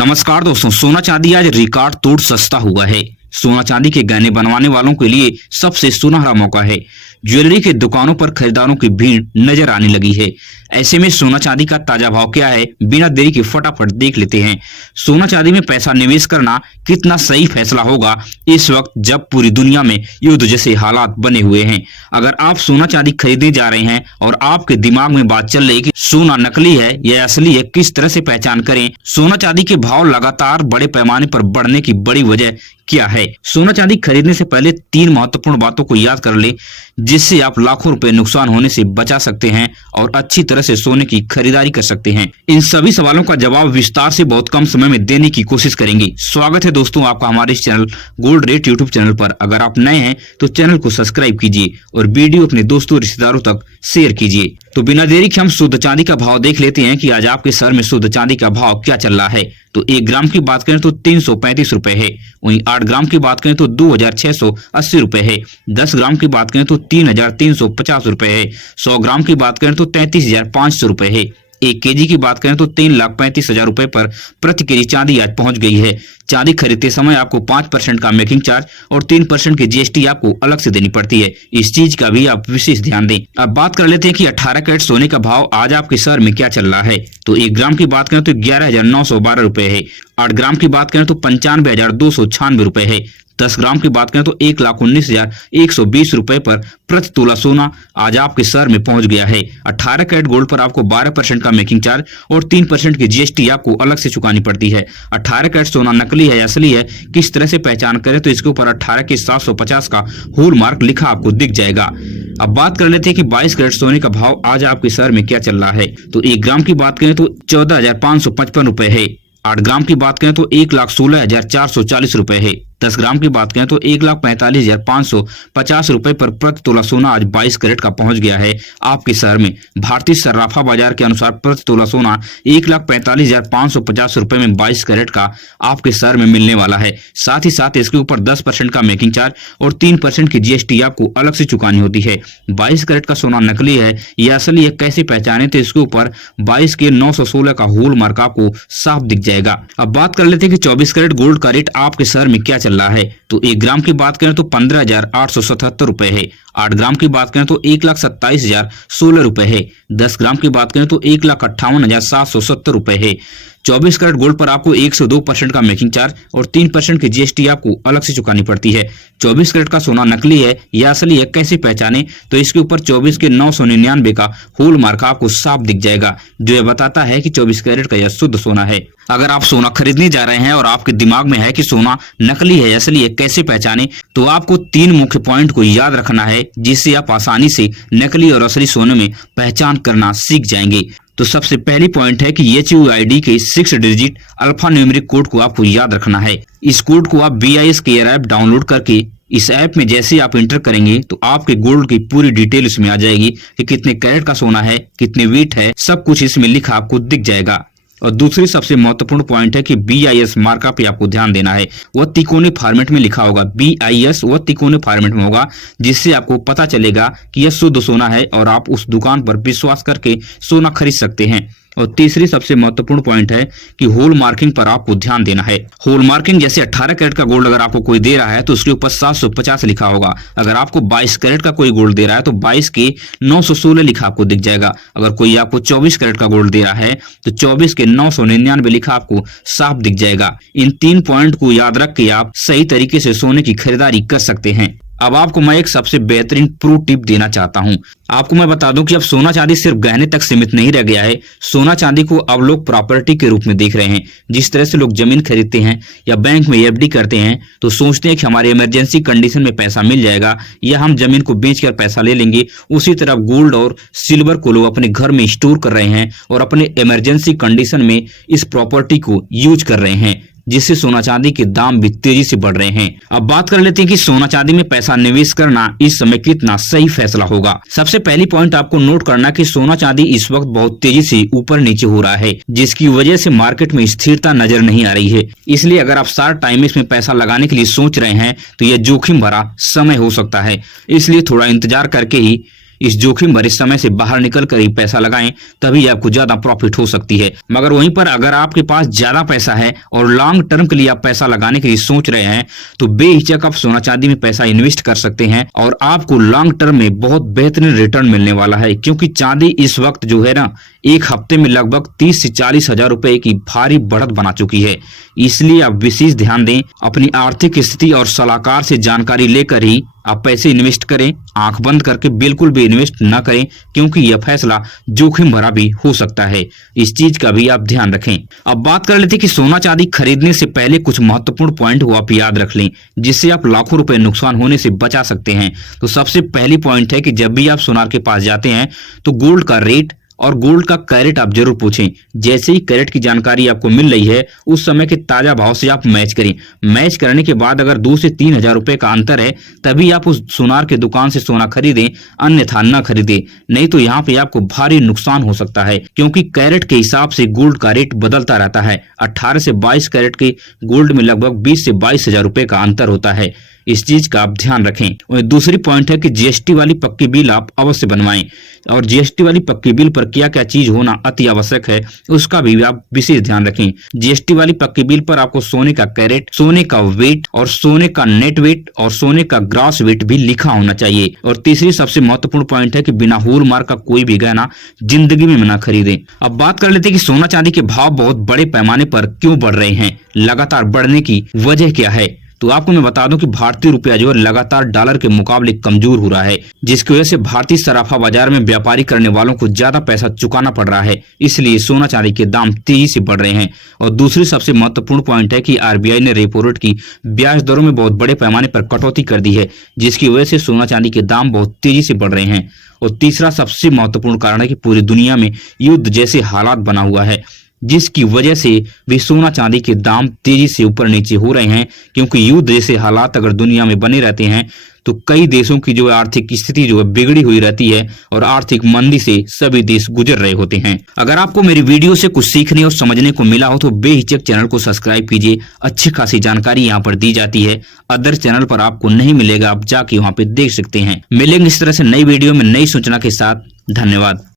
नमस्कार दोस्तों, सोना चांदी आज रिकॉर्ड तोड़ सस्ता हुआ है। सोना चांदी के गहने बनवाने वालों के लिए सबसे सुनहरा मौका है। ज्वेलरी के दुकानों पर खरीदारों की भीड़ नजर आने लगी है। ऐसे में सोना चांदी का ताजा भाव क्या है, बिना देरी के फटाफट देख लेते हैं। सोना चांदी में पैसा निवेश करना कितना सही फैसला होगा इस वक्त जब पूरी दुनिया में युद्ध जैसे हालात बने हुए हैं। अगर आप सोना चांदी खरीदने जा रहे हैं और आपके दिमाग में बात चल रही कि सोना नकली है या असली है, किस तरह से पहचान करें? सोना चांदी के भाव लगातार बड़े पैमाने पर बढ़ने की बड़ी वजह क्या है? सोना चांदी खरीदने से पहले 3 महत्वपूर्ण बातों को याद कर ले, जिससे आप लाखों रुपए नुकसान होने से बचा सकते हैं और अच्छी तरह से सोने की खरीदारी कर सकते हैं। इन सभी सवालों का जवाब विस्तार से बहुत कम समय में देने की कोशिश करेंगे। स्वागत है दोस्तों आपका हमारे इस channel gold rate YouTube channel पर। अगर आप नए हैं तो चैनल को सब्सक्राइब कीजिए और वीडियो अपने दोस्तों रिश्तेदारों तक शेयर कीजिए। तो बिना देरी के हम शुद्ध चांदी का भाव देख लेते हैं कि आज आपके शहर में शुद्ध चांदी का भाव क्या चल रहा है। तो 1 ग्राम की बात करें तो 335 रुपए है। वहीं 8 ग्राम की बात करें तो 2680 रुपए है। 10 ग्राम की बात करें तो 3350 रुपए है। 100 ग्राम की बात करें तो 33,500 रुपए है। 1 केजी की बात करें तो 3,35,000 रुपए पर प्रति केजी चांदी आज पहुंच गई है। चांदी खरीदते समय आपको 5% का मेकिंग चार्ज और 3% की जीएसटी आपको अलग से देनी पड़ती है। इस चीज का भी आप विशेष ध्यान दें। अब बात कर लेते हैं कि 18 कैरेट सोने का भाव आज आपके शहर में क्या चल रहा है। तो 1 ग्राम की बात करें तो 11,912 रुपए है। 8 ग्राम की बात करें तो 95,296 रुपए है। 10 ग्राम की बात करें तो 1,19,120 रुपए पर प्रति तोला सोना आज आपके शहर में पहुंच गया है। 18 कैरेट गोल्ड पर आपको 12% का मेकिंग चार्ज और 3% की जीएसटी आपको अलग से चुकानी पड़ती है। 18 कैरेट सोना नकली है या असली है, किस तरह से पहचान करें? तो इसके ऊपर 18 के 750 का हॉल मार्क लिखा आपको दिख जाएगा। अब बात कर लेते हैं कि 22 कैरेट सोने का भाव आज आपके शहर में क्या चल रहा है। तो 1 ग्राम की बात करें तो 14,555 रुपए है। 8 ग्राम की बात करें तो 1,16,440 रुपए है। 10 ग्राम की बात करें तो 1,45,550 रुपए पर प्रति तोला सोना आज 22 कैरेट का पहुंच गया है आपके शहर में। भारतीय सर्राफा बाजार के अनुसार प्रति तोला सोना 1,45,550 रुपए में 22 कैरेट का आपके शहर में मिलने वाला है। साथ ही साथ इसके ऊपर 10% का मेकिंग चार्ज और 3% की जीएसटी आपको अलग से चुकानी होती है। 22 कैरेट का सोना नकली है या असली है, कैसे पहचाने? तो इसके ऊपर 22 के 916 का होल मार्क आपको साफ दिख जाएगा। अब बात कर लेते हैं कि 24 कैरेट गोल्ड का रेट आपके शहर में क्या चल रहा है। तो 1 ग्राम की बात करें तो 15,877 रुपए है। 8 ग्राम की बात करें तो 1,27,016 रुपए है। 10 ग्राम की बात करें तो 1,58,770 रुपए है। 24 कैरेट गोल्ड पर आपको 102% का मेकिंग चार्ज और 3% की जीएसटी आपको अलग से चुकानी पड़ती है। 24 कैरेट का सोना नकली है या असली है, कैसे पहचाने? तो इसके ऊपर 24 के 999 का होल मार्क आपको साफ दिख जाएगा, जो यह बताता है कि 24 कैरेट का यह शुद्ध सोना है। अगर आप सोना खरीदने जा रहे हैं और आपके दिमाग में है कि सोना नकली है या असली है, कैसे पहचाने? तो आपको 3 मुख्य पॉइंट को याद रखना है, जिससे आप आसानी से नकली और असली सोने में पहचान करना सीख जाएंगे। तो सबसे पहली पॉइंट है कि HUID के 6 डिजिट अल्फा न्यूमेरिक कोड को आपको याद रखना है। इस कोड को आप BIS केयर ऐप डाउनलोड करके इस ऐप में जैसे आप इंटर करेंगे तो आपके गोल्ड की पूरी डिटेल इसमें आ जाएगी कि कितने कैरेट का सोना है, कितने वेट है, सब कुछ इसमें लिखा आपको दिख जाएगा। और दूसरी सबसे महत्वपूर्ण पॉइंट है कि BIS मार्का पे आपको ध्यान देना है। वह तिकोने फॉर्मेट में लिखा होगा। BIS वह तिकोने फॉर्मेट में होगा, जिससे आपको पता चलेगा कि यह शुद्ध सोना है और आप उस दुकान पर विश्वास करके सोना खरीद सकते हैं। और तीसरी सबसे महत्वपूर्ण पॉइंट है कि होल मार्किंग पर आपको ध्यान देना है। होल मार्किंग जैसे 18 कैरेट का गोल्ड अगर आपको कोई दे रहा है तो उसके ऊपर 750 लिखा होगा। अगर आपको 22 कैरेट का कोई गोल्ड दे रहा है तो 22 के 916 लिखा आपको दिख जाएगा। अगर कोई आपको 24 कैरेट का गोल्ड दे रहा है तो 24 के 999 लिखा आपको साफ दिख जाएगा। इन 3 पॉइंट को याद रख के आप सही तरीके से सोने की खरीदारी कर सकते हैं। अब आपको मैं एक सबसे बेहतरीन प्रो टिप देना चाहता हूं। आपको मैं बता दूं कि अब सोना चांदी सिर्फ गहने तक सीमित नहीं रह गया है। सोना चांदी को अब लोग प्रॉपर्टी के रूप में देख रहे हैं। जिस तरह से लोग जमीन खरीदते हैं या बैंक में FD करते हैं तो सोचते हैं कि हमारे इमरजेंसी कंडीशन में पैसा मिल जाएगा या हम जमीन को बेचकर पैसा ले लेंगे। उसी तरह गोल्ड और सिल्वर को लोग अपने घर में स्टोर कर रहे हैं और अपने इमरजेंसी कंडीशन में इस प्रॉपर्टी को यूज कर रहे हैं, जिससे सोना चांदी के दाम भी तेजी से बढ़ रहे हैं। अब बात कर लेते हैं कि सोना चांदी में पैसा निवेश करना इस समय कितना सही फैसला होगा। सबसे पहली पॉइंट आपको नोट करना कि सोना चांदी इस वक्त बहुत तेजी से ऊपर नीचे हो रहा है, जिसकी वजह से मार्केट में स्थिरता नजर नहीं आ रही है। इसलिए अगर आप शॉर्ट टाइम में इसमें पैसा लगाने के लिए सोच रहे हैं तो यह जोखिम भरा समय हो सकता है। इसलिए थोड़ा इंतजार करके ही इस जोखिम भरे समय से बाहर निकल कर ही पैसा लगाएं, तभी आपको ज्यादा प्रॉफिट हो सकती है। मगर वहीं पर अगर आपके पास ज्यादा पैसा है और लॉन्ग टर्म के लिए आप पैसा लगाने के लिए सोच रहे हैं, तो बेहिचक आप सोना चांदी में पैसा इन्वेस्ट कर सकते हैं और आपको लॉन्ग टर्म में बहुत बेहतरीन रिटर्न मिलने वाला है। क्योंकि चांदी इस वक्त जो है ना, एक हफ्ते में लगभग 30 से 40 हजार रुपए की भारी बढ़त बना चुकी है। इसलिए आप विशेष ध्यान दें, अपनी आर्थिक स्थिति और सलाहकार से जानकारी लेकर ही आप पैसे इन्वेस्ट करें। आंख बंद करके बिल्कुल भी इन्वेस्ट न करें, क्योंकि यह फैसला जोखिम भरा भी हो सकता है। इस चीज का भी आप ध्यान रखें। अब बात कर लेते हैं कि सोना चांदी खरीदने से पहले कुछ महत्वपूर्ण पॉइंट को आप याद रख लें, जिससे आप लाखों रुपए नुकसान होने से बचा सकते हैं। तो सबसे पहली पॉइंट है कि जब भी आप सोनार के पास जाते हैं तो गोल्ड का रेट और गोल्ड का कैरेट आप जरूर पूछें। जैसे ही कैरेट की जानकारी आपको मिल रही है, उस समय के ताजा भाव से आप मैच करें। मैच करने के बाद अगर 2 से 3 हजार रुपए का अंतर है, तभी आप उस सोनार के दुकान से सोना खरीदें, अन्यथा न खरीदें। नहीं तो यहाँ पे आपको भारी नुकसान हो सकता है, क्योंकि कैरेट के हिसाब से गोल्ड का रेट बदलता रहता है। 18 से 22 कैरेट के गोल्ड में लगभग 20 से 22 हजार रुपए का अंतर होता है। इस चीज का आप ध्यान रखें। और दूसरी पॉइंट है कि जीएसटी वाली पक्की बिल आप अवश्य बनवाएं। और जीएसटी वाली पक्की बिल पर क्या क्या चीज होना अति आवश्यक है, उसका भी आप विशेष ध्यान रखें। जीएसटी वाली पक्की बिल पर आपको सोने का कैरेट, सोने का वेट और सोने का नेट वेट और सोने का ग्रॉस वेट भी लिखा होना चाहिए। और तीसरी सबसे महत्वपूर्ण पॉइंट है कि बिना हॉलमार्क का कोई भी गहना जिंदगी में न खरीदें। अब बात कर लेते हैं कि सोना चांदी के भाव बहुत बड़े पैमाने पर क्यों बढ़ रहे हैं, लगातार बढ़ने की वजह क्या है। तो आपको मैं बता दूं कि भारतीय रुपया जो है लगातार डॉलर के मुकाबले कमजोर हो रहा है, जिसकी वजह से भारतीय सराफा बाजार में व्यापारी करने वालों को ज्यादा पैसा चुकाना पड़ रहा है। इसलिए सोना चांदी के दाम तेजी से बढ़ रहे हैं। और दूसरी सबसे महत्वपूर्ण पॉइंट है कि आरबीआई ने रेपो रेट की ब्याज दरों में बहुत बड़े पैमाने पर कटौती कर दी है, जिसकी वजह से सोना चांदी के दाम बहुत तेजी से बढ़ रहे हैं। और तीसरा सबसे महत्वपूर्ण कारण है कि पूरी दुनिया में युद्ध जैसे हालात बना हुआ है, जिसकी वजह से भी सोना चांदी के दाम तेजी से ऊपर नीचे हो रहे हैं। क्योंकि युद्ध जैसे हालात अगर दुनिया में बने रहते हैं, तो कई देशों की जो आर्थिक स्थिति जो है बिगड़ी हुई रहती है और आर्थिक मंदी से सभी देश गुजर रहे होते हैं। अगर आपको मेरी वीडियो से कुछ सीखने और समझने को मिला हो, तो बेहिचक चैनल को सब्सक्राइब कीजिए। अच्छी खासी जानकारी यहाँ पर दी जाती है, अदर चैनल पर आपको नहीं मिलेगा, आप जाके वहाँ पे देख सकते हैं। मिलेंगे इस तरह से नई वीडियो में नई सूचना के साथ। धन्यवाद।